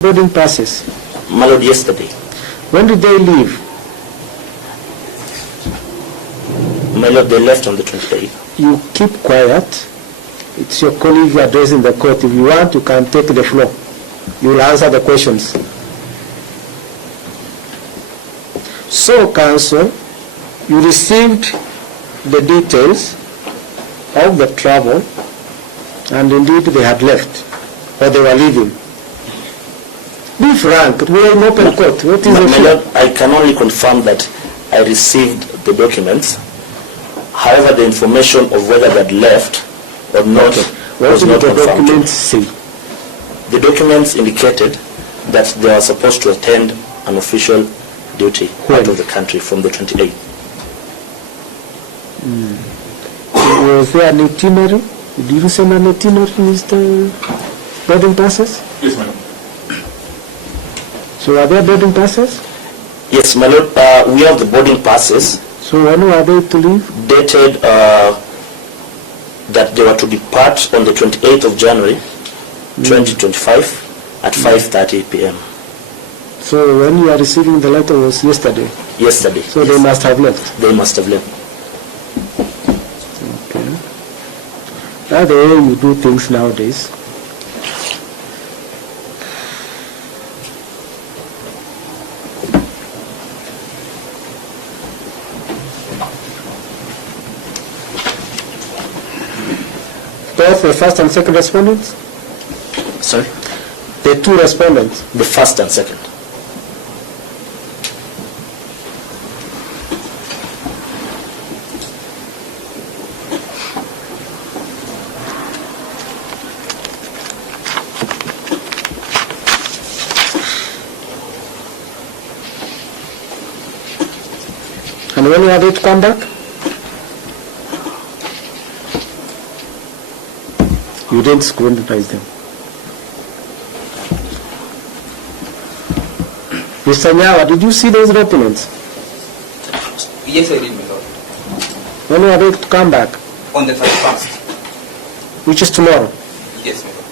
boarding passes? My lord, yesterday. When did they leave? My lord, they left on the 28th. You keep quiet. It's your colleague addressing the court. If you want, you can take the floor. You will answer the questions. So, counsel, you received the details of the travel, and indeed they had left, or they were leaving. Be frank, we are in open court. What is My lord, I can only confirm that I received the documents. However, the information of whether they had left or not was not the confirmed. documents say? The documents indicated that they were supposed to attend an official duty out of the country from the 28th. Was there an itinerary? Did you send an itinerary, Mr. Boarding passes? Yes, madam. So are there boarding passes? Yes, my lord, we have the boarding passes So when were they to leave? dated that they were to depart on the 28th of January 2025 at 5:30 p.m. So when you are receiving the letter was yesterday. Yesterday. So yes. they must have left. They must have left. Okay. That's the way you do things nowadays. Both the first and second respondents? Sorry? The two respondents. The first and second. And when were they to come back? You didn't scrutinize them. Mr. Nyawa, did you see those documents? Yes, I did, my lord. When were they to come back? On the 31st. Which is tomorrow. Yes, my lord.